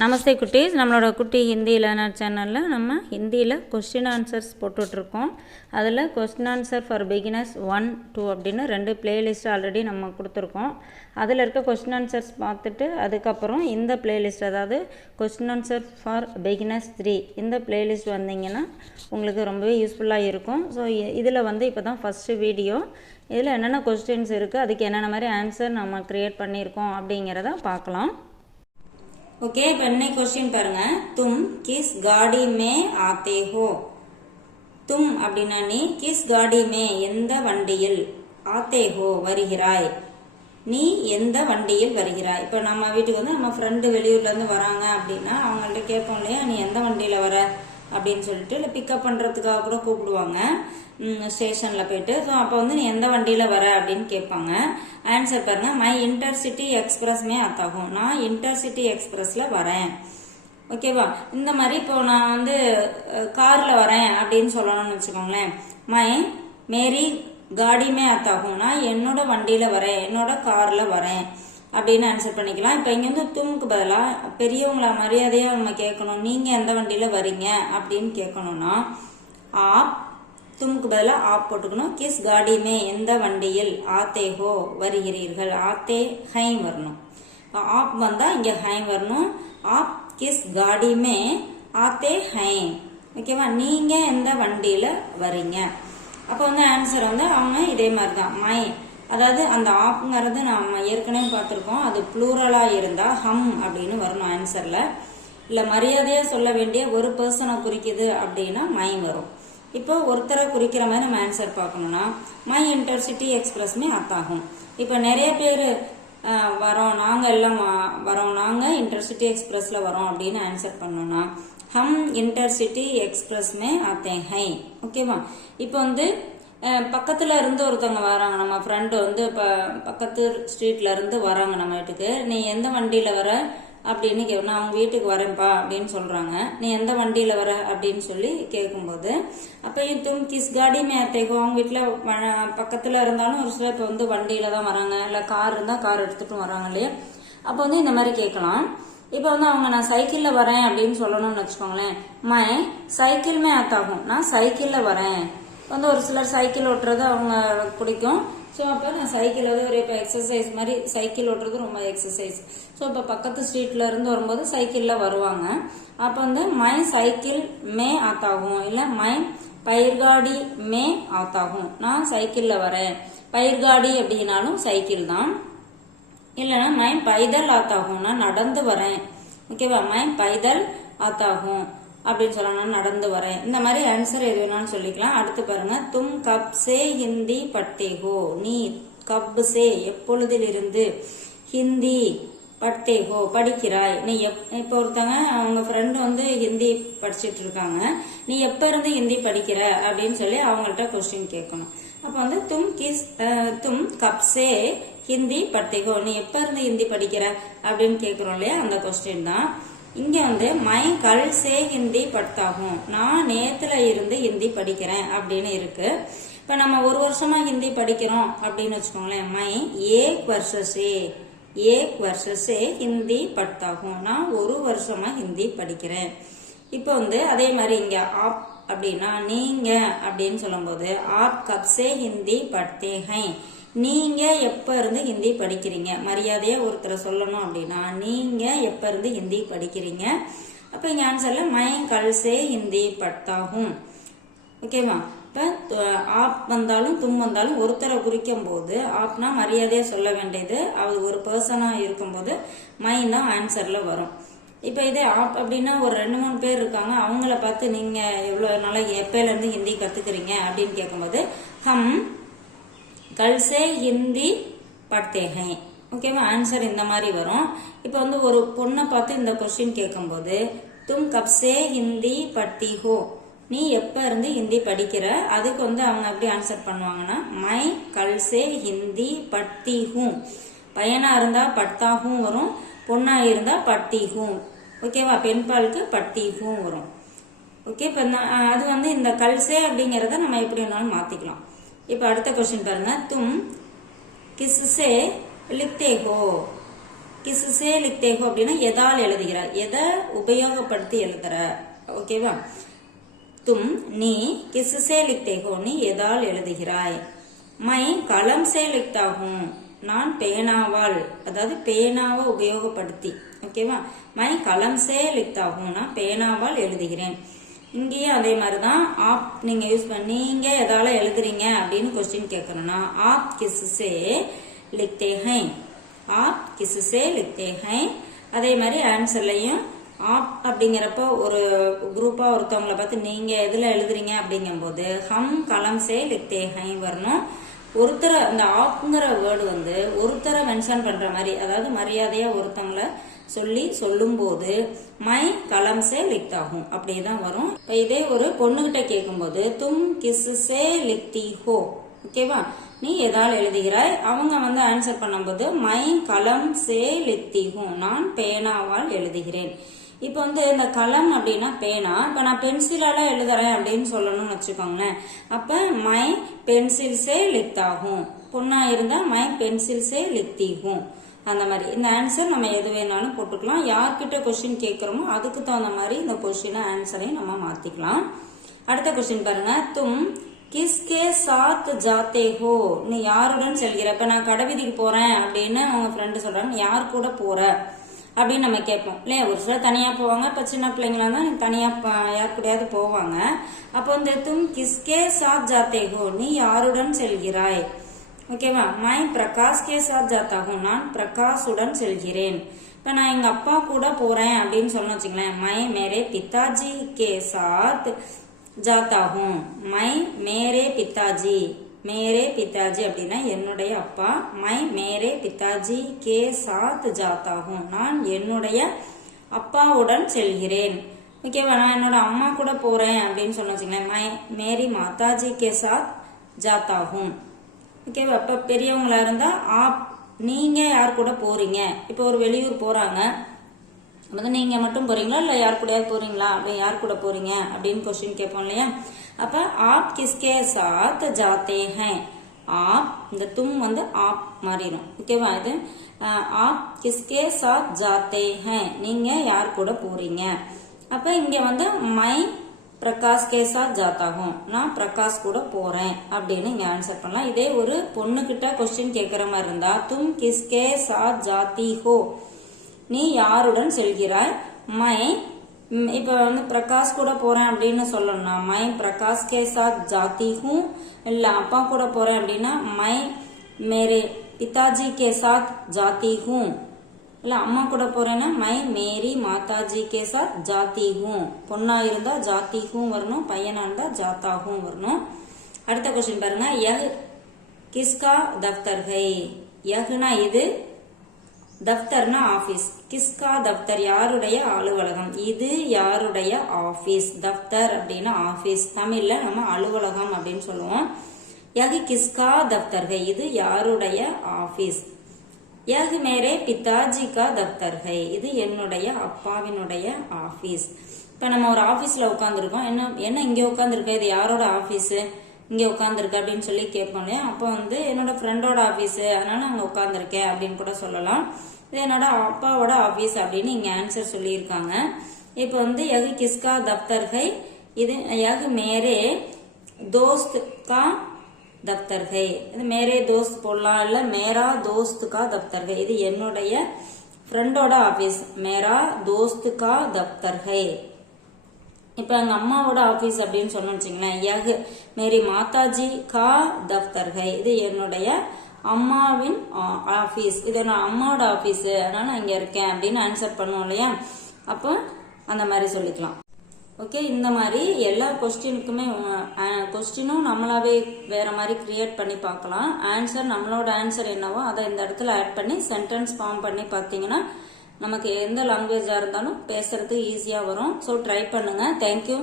நமஸ்தே குட்டீஸ், நம்மளோட குட்டி ஹிந்தி லேர்னர் சேனலில் நம்ம ஹிந்தியில் கொஸ்டின் ஆன்சர்ஸ் போட்டுட்ருக்கோம். அதில் கொஸ்டின் ஆன்சர் ஃபார் பிகினர்ஸ் 1, 2 அப்படின்னு 2 பிளேலிஸ்ட் ஆல்ரெடி நம்ம கொடுத்துருக்கோம். அதில் இருக்க கொஸ்டின் ஆன்சர்ஸ் பார்த்துட்டு அதுக்கப்புறம் இந்த பிளேலிஸ்ட், அதாவது கொஸ்டின் ஆன்சர் ஃபார் பிகினர்ஸ் 3 இந்த பிளேலிஸ்ட் வந்தீங்கன்னா உங்களுக்கு ரொம்பவே யூஸ்ஃபுல்லாக இருக்கும். ஸோ இதில் இப்போ தான் ஃபஸ்ட்டு வீடியோ. இதில் என்னென்ன கொஸ்டின்ஸ் இருக்குது, அதுக்கு என்னென்ன மாதிரி ஆன்சர் நம்ம க்ரியேட் பண்ணியிருக்கோம் அப்படிங்கிறத பார்க்கலாம். ஓகே, இப்போ இன்னைக்கு கொஸ்டின் பாருங்க. தும் கிஸ் காடி மே ஆத்தே ஹோ. தும் அப்படின்னா நீ, கிஸ் காடி மே எந்த வண்டியில், ஆத்தே ஹோ வருகிறாய், நீ எந்த வண்டியில் வருகிறாய். இப்போ நம்ம வீட்டுக்கு நம்ம ஃப்ரெண்டு வெளியூர்லேருந்து வராங்க அப்படின்னா அவங்கள்ட்ட கேட்போம் இல்லையா, நீ எந்த வண்டியில் வர அப்படின்னு சொல்லிட்டு, இல்லை பிக்கப் பண்ணுறதுக்காக கூட கூப்பிடுவாங்க ஸ்டேஷனில் போயிட்டு. ஸோ அப்போ நீ எந்த வண்டியில் வர அப்படின்னு கேட்பாங்க. ஆன்சர் பாருங்க, மை இன்டர்சிட்டி எக்ஸ்பிரஸ்மே ஆத்தாகும், நான் இன்டர்சிட்டி எக்ஸ்பிரஸில் வரேன். ஓகேவா? இந்த மாதிரி இப்போ நான் காரில் வரேன் அப்படின்னு சொல்லணும்னு வச்சுக்கோங்களேன். மை மேரி காடிமே ஆத்தாகும், நான் என்னோட வண்டியில் வரேன், என்னோட காரில் வரேன் அப்படின்னு ஆன்சர் பண்ணிக்கலாம். இப்போ இங்கே தும்க்கு பதிலாக பெரியவங்கள மரியாதையாக நம்ம கேட்கணும். நீங்கள் எந்த வண்டியில் வரீங்க அப்படின்னு கேட்கணும்னா ஆப், தும்க்கு பதிலாக ஆப் போட்டுக்கணும். கிஸ் காடிமே எந்த வண்டியில், ஆத்தே ஹோ வருகிறீர்கள், ஆத்தே ஹை வரணும். ஆப் வந்தால் இங்கே ஹை வரணும். ஆப் கிஸ் காடிமே ஆத்தே ஹை. ஓகேவா? நீங்கள் எந்த வண்டியில் வரீங்க. அப்போ ஆன்சர் அவங்க இதே மாதிரி தான். மை, அதாவது அந்த ஆப்ங்கிறது நம்ம ஏற்கனவே பார்த்துருக்கோம். அது ப்ளூரலாக இருந்தால் ஹம் அப்படின்னு வரணும் ஆன்சரில். இல்லை மரியாதையாக சொல்ல வேண்டிய ஒரு பர்சனை குறிக்குது அப்படின்னா மை வரும். இப்போ ஒருத்தரை குறிக்கிற மாதிரி நம்ம ஆன்சர் பார்க்கணும்னா மை இன்டர்சிட்டி எக்ஸ்பிரஸ்மே ஆத்தாகும். இப்போ நிறைய பேர் வரோம், நாங்கள் எல்லாம் வரோம், நாங்கள் இன்டர்சிட்டி எக்ஸ்பிரஸில் வரோம் அப்படின்னு ஆன்சர் பண்ணோம்னா ஹம் இன்டர்சிட்டி எக்ஸ்பிரஸ்மே ஆத்தே ஹை. ஓகேவா? இப்போ பக்கத்துல இருந்து ஒருத்தவங்க வராங்க, நம்ம ஃப்ரெண்டு இப்போ பக்கத்து ஸ்ட்ரீட்ல இருந்து வராங்க நம்ம வீட்டுக்கு. நீ எந்த வண்டியில வர அப்படின்னு நான் அவங்க வீட்டுக்கு வரேன்ப்பா அப்படின்னு சொல்றாங்க. நீ எந்த வண்டியில வர அப்படின்னு சொல்லி கேட்கும்போது அப்பயும் தும் கிஸ் காடி மே ஆத்தே ஹோ, அவங்க வீட்டுல பக்கத்துல இருந்தாலும் ஒரு சில இப்போ வண்டியில தான் வராங்க, இல்ல கார் இருந்தா கார் எடுத்துட்டும் வராங்க இல்லையா. அப்போ இந்த மாதிரி கேட்கலாம். இப்போ அவங்க நான் சைக்கிள்ல வரேன் அப்படின்னு சொல்லணும்னு வச்சுக்கோங்களேன். மை சைக்கிள் மே ஆத்தாகும், நான் சைக்கிள்ல வரேன். ஒரு சிலர் சைக்கிள் ஓட்டுறது அவங்க பிடிக்கும். ஸோ அப்போ நான் சைக்கிள் ஒரு இப்போ எக்ஸசைஸ் மாதிரி சைக்கிள் ஓட்டுறது ரொம்ப எக்ஸசைஸ். ஸோ இப்போ பக்கத்து ஸ்ட்ரீட்ல இருந்து வரும்போது சைக்கிளில் வருவாங்க. அப்போ மை சைக்கிள் மே ஆத்தாகும், இல்லை மை பயிர்காடி மே ஆத்தாகும், நான் சைக்கிளில் வரேன். பயிர்காடி அப்படின்னாலும் சைக்கிள் தான். இல்லைன்னா மை பைதல் ஆத்தாகும், நான் நடந்து வரேன். ஓகேவா? மை பைதல் ஆத்தாகும் அப்படின்னு சொல்லணும், நடந்து வரேன். இந்த மாதிரி ஆன்சர் எது வேணாலும் சொல்லிக்கலாம். அடுத்து பாருங்க, தும் கப் சே ஹிந்தி பட்டே ஹோ, நீ கப் சே எப்பொழுதில் இருந்து, ஹிந்தி பட்டே ஹோ படிக்கிறாய். நீ இப்போ ஒருத்தங்க அவங்க ஃப்ரெண்டு ஹிந்தி படிச்சுட்டு இருக்காங்க, நீ எப்ப இருந்து ஹிந்தி படிக்கிற அப்படின்னு சொல்லி அவங்கள்ட்ட கொஸ்டின் கேட்கணும். அப்போ தும் கப் சே ஹிந்தி பட்டே ஹோ, நீ எப்ப இருந்து ஹிந்தி படிக்கிற அப்படின்னு கேட்கிறோம் இல்லையா, அந்த கொஸ்டின் தான். இங்க மை கல் சே ஹிந்தி படுத்தாகும், நான் நேத்துல இருந்து ஹிந்தி படிக்கிறேன் அப்படின்னு இருக்கு. இப்ப நம்ம ஒரு வருஷமா ஹிந்தி படிக்கிறோம் அப்படின்னு வச்சுக்கோங்களேன். மை ஏக் வருஷ சே ஹிந்தி படுத்தாகும், நான் ஒரு வருஷமா ஹிந்தி படிக்கிறேன். இப்போ அதே மாதிரி இங்க ஆப் அப்படின்னா நீங்க அப்படின்னு சொல்லும் போது ஆப் கப் சே ஹிந்தி படுத்தே ஹை, நீங்க எப்ப இருந்து ஹிந்தி படிக்கிறீங்க. மரியாதையா ஒருத்தரை சொல்லணும் அப்படின்னா நீங்க எப்ப இருந்து ஹிந்தி படிக்கிறீங்க. அப்ப இங்க ஆன்சர்ல மை கல் சே ஹிந்தி படுத்தாகும். ஓகேவா? இப்ப ஆப் வந்தாலும் தும் வந்தாலும் ஒருத்தரை குறிக்கும் போது ஆப்னா மரியாதையா சொல்ல வேண்டியது, அது ஒரு பர்சனா இருக்கும் போது மை தான் ஆன்சர்ல வரும். இப்ப இதே ஆப் அப்படின்னா ஒரு 2-3 பேர் இருக்காங்க, அவங்கள பார்த்து நீங்க எவ்வளவு நாளா எப்பல இருந்து ஹிந்தி கத்துக்கிறீங்க அப்படின்னு கேட்கும்போது ஹம் கல் சே ஹிந்தி படுத்தே ஹை. ஓகேவா? ஆன்சர் இந்த மாதிரி வரும். இப்போ ஒரு பொண்ணை பார்த்து இந்த கொஸ்டின் கேட்கும்போது தும் கப் சே ஹிந்தி படுத்தி ஹோ, நீ எப்ப இருந்து ஹிந்தி படிக்கிற, அதுக்கு அவங்க எப்படி ஆன்சர் பண்ணுவாங்கன்னா மை கல் சே ஹிந்தி படுத்தி ஹூ. பையனா இருந்தா பட்டாகும் வரும், பொண்ணா இருந்தா பட்டி ஹூ. ஓகேவா? பெண்பாலுக்கு பட்டி ஹூ வரும். ஓகே, இப்போ அது இந்த கல்சே அப்படிங்கறத நம்ம எப்படி வேணாலும் மாத்திக்கலாம். இப்ப அடுத்த क्वेश्चन பாருங்க, तुम किससे लिखते हो, கிஸ்ஸே லிக்தே ஹோ அப்படின்னா எதால் எழுதுகிறாய், எதை உபயோகப்படுத்தி எழுதுற. ஓகேவா? தும் நீ கிஸ்ஸே லிக்தே ஹோ, நீ எதால் எழுதுகிறாய். மை கலம் சே லிக்தா ஹூ, நான் பேனாவால், அதாவது பேனாவை உபயோகப்படுத்தி. ஓகேவா? மை கலம் சே லிக்தா ஹூ, நான் பேனாவால் எழுதுகிறேன். இங்கேயும் அதே மாதிரிதான் ஆப் நீங்க யூஸ் பண்ணி நீங்க எதால எழுதுறீங்க அப்படின்னு கொஸ்டின் கேட்கணும்னா ஆப் கிஸ்ஸே லிக்தே ஹை, ஆப் கிஸ்ஸே லிக்தே ஹை. அதே மாதிரி ஆன்சர்லயும் ஆப் அப்படிங்கிறப்போ ஒரு குரூப்பா ஒருத்தவங்களை பார்த்து நீங்க எதுல எழுதுறீங்க அப்படிங்கும் போது ஹம் கலம் சே லிக்தே ஹை வரணும். ஒருத்தரை அந்த ஆப்ங்கிற வேர்டு வந்து ஒருத்தரை மென்ஷன் பண்ற மாதிரி, அதாவது மரியாதையா ஒருத்தவங்களை சொல்லி சொல்லும் போது மை கலம் சே லிக்தாகும் அப்படியேதான் வரும். இப்ப இதே ஒரு பொண்ணுகிட்ட கேட்கும் போது தும் கிஸ்ஸே லிக்தி ஹோ, ஓகேவா, நீ எதால் எழுதுகிறாய். அவங்க வந்து ஆன்சர் பண்ணும்போது மை கலம் சே லிக்தி ஹூ, நான் பேனாவால் எழுதுகிறேன். இப்ப வந்து இந்த கலம் அப்படின்னா பேனா, இப்ப நான் பென்சிலால எழுதுறேன் அப்படின்னு சொல்லணும்னு வச்சுக்கோங்களேன். அப்ப மை பென்சில் சே லிக்தாகும், பொண்ணா இருந்தா மை பென்சில் சே லிக்தி ஹூ. அந்த மாதிரி இந்த ஆன்சர் நம்ம எது வேணாலும் போட்டுக்கலாம். யார்கிட்ட கொஸ்டின் கேட்கிறோமோ அதுக்கு தகுந்த மாதிரி இந்த கொஸ்டின் ஆன்சரையும் நம்ம மாத்திக்கலாம். அடுத்த கொஸ்டின் பாருங்க. தும் கிஸ்கே சாத் ஜாத்தே ஹோ, நீ யாருடன் செல்கிற. இப்ப நான் கடைவீதிக்கு போறேன் அப்படின்னு உங்க ஃப்ரெண்டு சொல்றாங்க, நீ யார் கூட போற அப்படின்னு நம்ம கேட்போம் இல்லையா. ஒரு சிலர் தனியா போவாங்க, இப்ப சின்ன பிள்ளைங்களா தான் தனியா யார் கூடயாவது போவாங்க. அப்போ இந்த தும் கிஸ்கே சாத் ஜாத்தே ஹோ, நீ யாருடன் செல்கிறாய். ஓகேவா? மை பிரகாஷ் கே சாத் ஜாத்தா ஹூ, நான் பிரகாஷுடன் செல்கிறேன். இப்ப நான் எங்க அப்பா கூட போறேன் அப்படின்னு சொன்ன வச்சுங்களேன், மை மேரே பிதாஜி கே சாத் ஜாத்தா ஹூ. மை மேரே பிதாஜி, மேரே பிதாஜி அப்படின்னா என்னுடைய அப்பா. மை மேரே பிதாஜி கே சாத் ஜாத்தா ஹூ, நான் என்னுடைய அப்பாவுடன் செல்கிறேன். ஓகேவா? நான் என்னோட அம்மா கூட போறேன் அப்படின்னு சொன்ன வச்சுங்களேன், மை மேரி மாதாஜி கே சாத் ஜாத்தா ஹூ. ஓகேவா? இப்ப பெரியவங்களா இருந்தா ஆப், நீங்க யார் கூட போறீங்க. இப்ப ஒரு வெளியூர் போறாங்க, நீங்க மட்டும் போறீங்களா இல்ல யார் கூட போறீங்களா, அப்படி யார் கூட போறீங்க அப்படின்னு கொஸ்டின் கேட்போம் இல்லையா. அப்ப ஆப் கிஸ்கே சாத் ஜாத்தே ஹை, ஆப் இந்த தும் வந்து ஆப் மாறிடும். ஓகேவா? இது ஆப் கிஸ்கே சாத் ஜாத்தே ஹை, நீங்க யார் கூட போறீங்க. அப்ப இங்க வந்து மை பிரகாஷ் கே சாத் ஜாத்தா ஹூ, நான் பிரகாஷ் கூட போறேன் அப்படின்னு இங்க ஆன்சர் பண்ணலாம். இதே ஒரு பொண்ணு கிட்ட கொஸ்டின் கேட்கிற மாதிரி இருந்தா தும் கிஸ்கே சாத் ஜாத்தி ஹோ, நீ யாருடன் செல்கிறாய். மை இப்ப வந்து பிரகாஷ் கூட போறேன் அப்படின்னு சொல்லணும்னா மை பிரகாஷ் கே சாத் ஜாத்தி ஹூ. இல்ல அப்பா கூட போறேன் அப்படின்னா மை மேரே பிதாஜி கே சாத் ஜாத்தி ஹூ. இல்ல அம்மா கூட போறேன்னா மை மேரி மாதாஜி கே சாத் ஜாத்தி ஹூ. பொண்ணா இருந்தா ஜாத்தி ஹூ வரணும், பையனா இருந்தா ஜாத்தா ஹூ வரணும். அடுத்த கொஸ்டின் பாருங்க. யஹ் கிஸ்கா தப்தர் ஹை, யஹ்னா இது, தப்தர்னா ஆபீஸ். கிஸ்கா தப்தர் யாருடைய அலுவலகம், இது யாருடைய ஆபீஸ். தப்தர் அப்படின்னா ஆபீஸ், தமிழ்ல நம்ம அலுவலகம் அப்படின்னு சொல்லுவோம். யஹ் கிஸ்கா தப்தர் ஹை, இது யாருடைய ஆபீஸ். யஹ் மேரே பிதாஜி கா தப்தர் ஹை, இது என்னுடைய அப்பாவினுடைய ஆபீஸ். இப்ப நம்ம ஒரு ஆபீஸ்ல உட்காந்துருக்கோம், என்ன இங்க உட்காந்துருக்க, இது யாரோட ஆபீஸ், இங்க உட்காந்துருக்க அப்படின்னு சொல்லி கேட்போம் இல்லையா. அப்போ வந்து என்னோட ஃப்ரெண்டோட ஆபீஸ், அதனால அங்க உட்காந்துருக்கேன் அப்படின்னு கூட சொல்லலாம். இது என்னோட அப்பாவோட ஆபீஸ் அப்படின்னு இங்க ஆன்சர் சொல்லியிருக்காங்க. இப்ப வந்து யஹ் கிஸ்கா தப்தர் ஹை, இது யஹ் மேரே தோஸ்த் கா தப்தர் ஹை. இது மேரே தோஸ்த் போடலாம், இல்ல மேரா தோஸ்த் கா தப்தர் ஹை, இது என்னுடைய ஃப்ரெண்டோட ஆபீஸ். மேரா தோஸ்த் கா தப்தர் ஹை. இப்ப எங்க அம்மாவோட ஆபீஸ் அப்படின்னு சொன்னு வச்சுங்களேன், யஹ் மேரி மாதாஜி கா தப்தர் ஹை, இது என்னுடைய அம்மாவின் ஆபீஸ், இது நான் அம்மாவோட ஆபீஸ், அதனால நான் இங்க இருக்கேன் அப்படின்னு ஆன்சர் பண்ணுவோம் இல்லையா. அப்போ அந்த மாதிரி சொல்லிக்கலாம். ஓகே, இந்த மாதிரி எல்லா கொஸ்டினுக்குமே கொஸ்டினும் நம்மளாவே வேற மாதிரி கிரியேட் பண்ணி பார்க்கலாம். ஆன்சர் நம்மளோட ஆன்சர் என்னவோ அதை இந்த இடத்துல ஆட் பண்ணி சென்டென்ஸ் ஃபார்ம் பண்ணி பார்த்தீங்கன்னா நமக்கு எந்த லாங்குவேஜா இருந்தாலும் பேசுறது ஈஸியா வரும். ஸோ ட்ரை பண்ணுங்க. தேங்க்யூ.